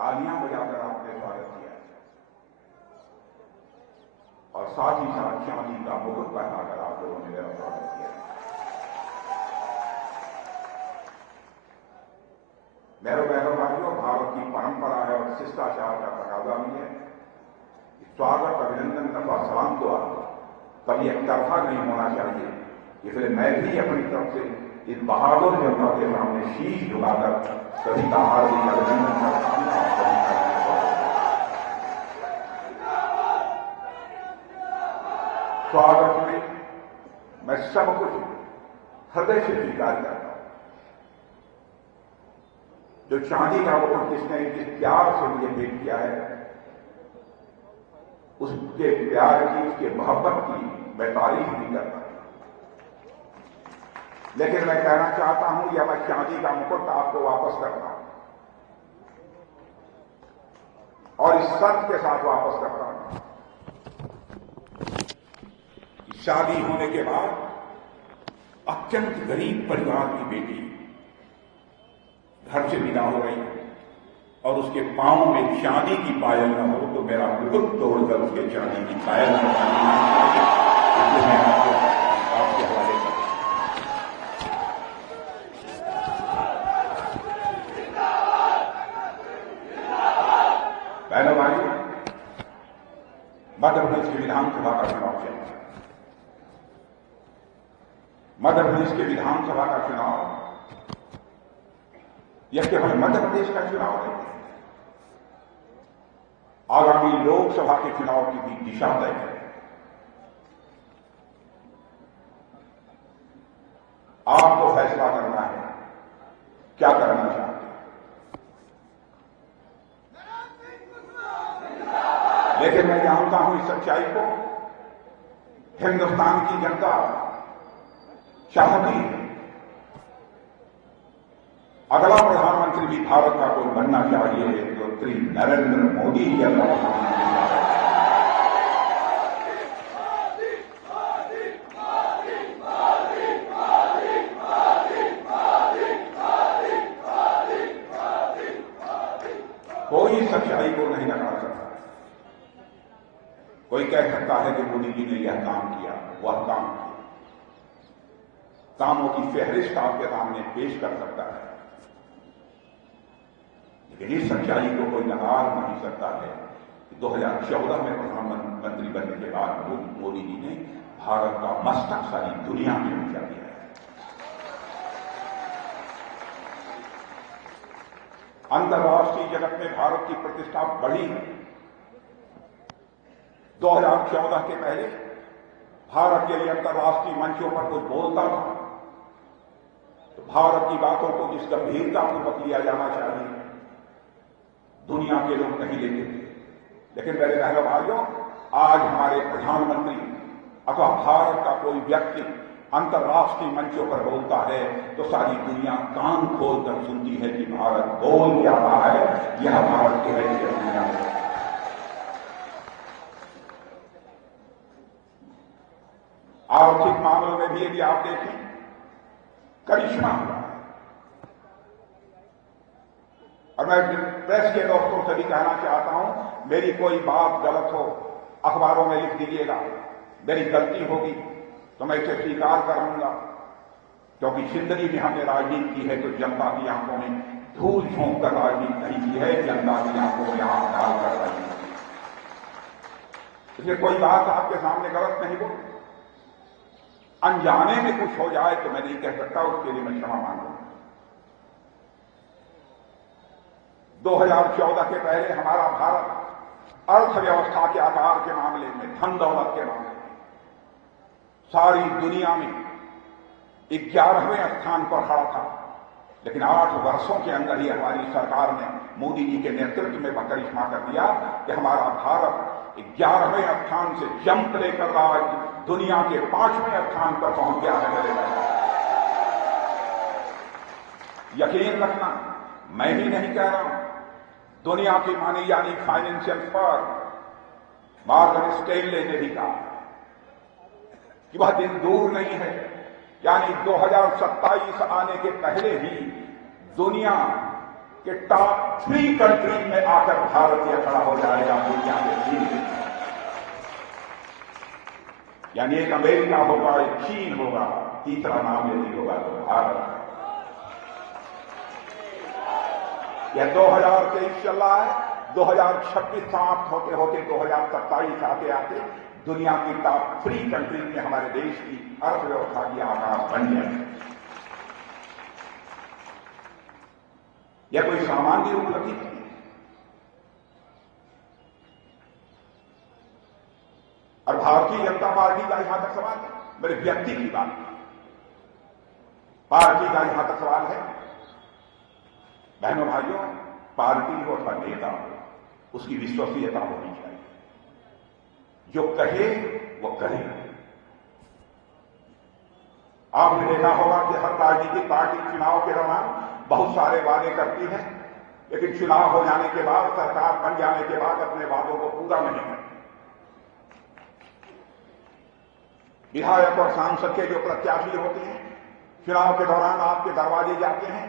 तालियां बजाकर आपने स्वागत किया और साथ ही साथ चांदी का मुकुट पहनाकर आप लोगों ने मेरा स्वागत किया। मेरे बहनों भाइयों, भारत की परंपरा है और शिष्टाचार का तकाजा भी है। स्वागत, अभिनंदन तथा सलाम दुआ कभी एक तरफा नहीं होना चाहिए। इसलिए मैं भी अपनी तरफ से इस बहादुर जनता के सामने शीश झुकाकर सभी का हार्दिक अभिनंदन करता हूं। स्वागत में मैं सब कुछ हृदय से स्वीकार करता हूं। जो चांदी का मुकुट किसने जिस प्यार से मुझे भेंट किया है, उसके प्यार की, उसके मोहब्बत की मैं तारीफ भी करता हूं। लेकिन मैं कहना चाहता हूं, या मैं चांदी का मुकुट आपको वापस करता हूं और इस शर्त के साथ वापस करता हूं, शादी होने के बाद अत्यंत गरीब परिवार की बेटी घर से विदा हो गई और उसके पांव में चांदी की पायल न हो तो मेरा मुकुट तोड़कर उसके चांदी की पायल न हो, इसलिए मैं आपके हवाले करता हूं। पहले भाइयों, मध्य प्रदेश की विधानसभा का चुनाव चल रहा है। मध्य प्रदेश के विधानसभा का चुनाव यह केवल मध्य प्रदेश का चुनाव नहीं है, आगामी लोकसभा के चुनाव की भी दिशा तय है। आपको फैसला करना है क्या करना चाहते हैं। लेकिन मैं जानता हूं इस सच्चाई को हिंदुस्तान की जनता चाहती है। अगला प्रधानमंत्री भी भारत का कोई बनना चाहिए तो श्री नरेंद्र मोदी जी अगला प्रधानमंत्री। कोई सच्चाई को नहीं नकार सकता। कोई कह सकता है कि मोदी जी ने यह काम किया, वह काम किया। कामों की फहरिस्त आपके सामने पेश कर सकता है, लेकिन इस सच्चाई को कोई नकार नहीं सकता है कि 2014 में प्रधानमंत्री बनने के बाद मोदी जी ने भारत का मस्तक सारी दुनिया में ऊंचा किया है। अंतर्राष्ट्रीय जगत में भारत की प्रतिष्ठा बढ़ी है। 2014 के पहले भारत के लिए अंतर्राष्ट्रीय मंचों पर कोई बोलता था तो भारत की बातों को जिस गंभीरतापूर्वक लिया जाना चाहिए दुनिया के लोग नहीं लेते थे। लेकिन मेरे बहनों भाइयों, आज हमारे प्रधानमंत्री अथवा भारत का कोई व्यक्ति अंतर्राष्ट्रीय मंचों पर बोलता है तो सारी दुनिया कान खोलकर सुनती है कि भारत बोल क्या रहा है। यह भारत की हैसियत दुनिया में। आर्थिक मामलों में भी यदि आप देखें, करिश्मा हुआ है। और मैं प्रेस के दोस्तों से भी कहना चाहता हूं, मेरी कोई बात गलत हो अखबारों में लिख दीजिएगा। मेरी गलती होगी तो मैं इसे स्वीकार कर लूंगा, क्योंकि जिंदगी में हमने राजनीति की है तो जनता की आंखों में धूल झोंक कर राजनीति नहीं की है, जनता की आंखों में आंख डालकर राजनीति की। इसलिए कोई बात आपके सामने गलत नहीं बोल, अनजाने में कुछ हो जाए तो मैं नहीं कह सकता, उसके लिए मैं क्षमा मांगूंगा। 2014 के पहले हमारा भारत अर्थव्यवस्था के आकार के मामले में, धन दौलत के मामले में सारी दुनिया में 11वें स्थान पर खड़ा था। लेकिन 8 वर्षों के अंदर ही हमारी सरकार ने मोदी जी के नेतृत्व में करिश्मा कर दिया कि हमारा भारत 11वें स्थान से जंप लेकर आज दुनिया के 5वें स्थान पर पहुंच गया है। मेरे यकीन रखना, मैं भी नहीं कह रहा हूं, दुनिया की मानी यानी फाइनेंशियल फर्म मॉर्गन स्टैनले ने भी कहा कि वह दिन दूर नहीं है, यानी 2027 आने के पहले ही दुनिया कि टॉप 3 कंट्रीज में आकर भारत यह खड़ा हो जाएगा दुनिया के 3 यानी एक अमेरिका होगा, एक चीन होगा, तीसरा नाम यदि होगा तो भारत। यह 2023 चल रहा है, 2026 समाप्त होते होते 2027 आते आते दुनिया की टॉप 3 कंट्रीज में हमारे देश की अर्थव्यवस्था की आकार बन जाए। यह कोई सामान्य उपलब्धि नहीं है। और भारतीय जनता पार्टी का जहां तक सवाल है, मेरे व्यक्ति की बात नहीं, पार्टी का जहां तक सवाल है, बहनों भाइयों, पार्टी हो अथवा नेता हो, उसकी विश्वसनीयता होनी चाहिए। जो कहे वो करे। आपने देखा होगा कि हर राजनीतिक पार्टी चुनाव के दौरान बहुत सारे वादे करती है, लेकिन चुनाव हो जाने के बाद, सरकार बन जाने के बाद अपने वादों को पूरा नहीं करती। विधायक और सांसद के जो प्रत्याशी होते हैं, चुनाव के दौरान आपके दरवाजे जाते हैं,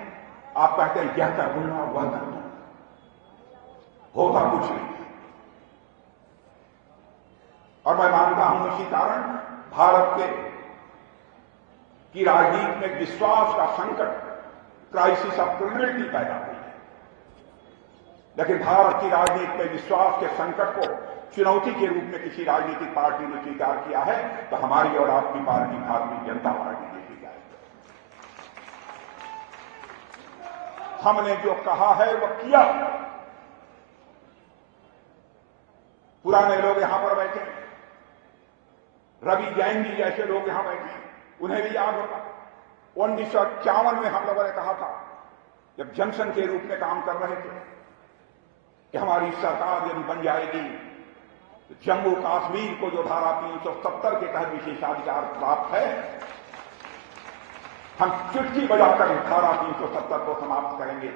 आप कहते हैं यह कर दूंगा, वह कर दूंगा, होता कुछ नहीं। और मैं मानता हूं इसी कारण भारत की राजनीति में विश्वास का संकट, क्राइसिस ऑफ क्रेडिबिलिटी पैदा हुई है। लेकिन भारत की राजनीति में विश्वास के संकट को चुनौती के रूप में किसी राजनीतिक पार्टी ने स्वीकार किया है तो हमारी और आपकी पार्टी भारतीय जनता पार्टी ने स्वीकार किया। हमने जो कहा है वह किया। पुराने लोग यहां पर बैठे हैं, रवि जैन जी जैसे लोग यहां बैठे हैं, उन्हें भी याद होगा 1951 में हम लोगों ने कहा था, जब जंक्शन के रूप में काम कर रहे थे, कि हमारी सरकार यदि बन जाएगी तो जम्मू कश्मीर को जो धारा 370 के तहत विशेषाधिकार प्राप्त है, हम चुटकी बजाकर धारा 370 को समाप्त करेंगे।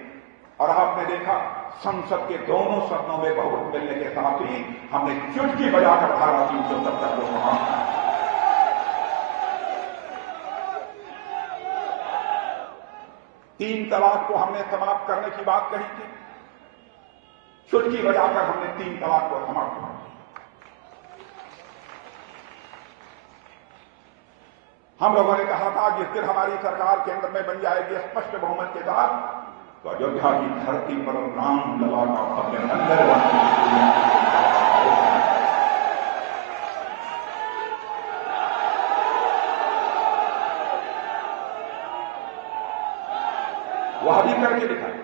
और आपने देखा संसद के दोनों सदनों में बहुमत मिलने के साथ ही हमने चुटकी बजाकर धारा 370 को समाप्त किया। 3 तलाक को हमने समाप्त करने की बात कही थी, चुटकी बजाकर हमने 3 तलाक को समाप्त कर दिया। हम लोगों ने कहा था जिस दिन हमारी सरकार केंद्र में बन जाएगी स्पष्ट बहुमत के साथ, तो अयोध्या की धरती पर राम लला का भव्य मंदिर वह भी करके दिखाए।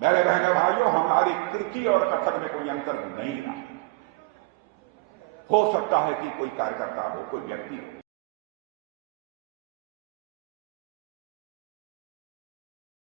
मेरे बहने भाइयों, हमारी कृति और कथन में कोई अंतर नहीं रहा। हो सकता है कि कोई कार्यकर्ता हो, कोई व्यक्ति हो,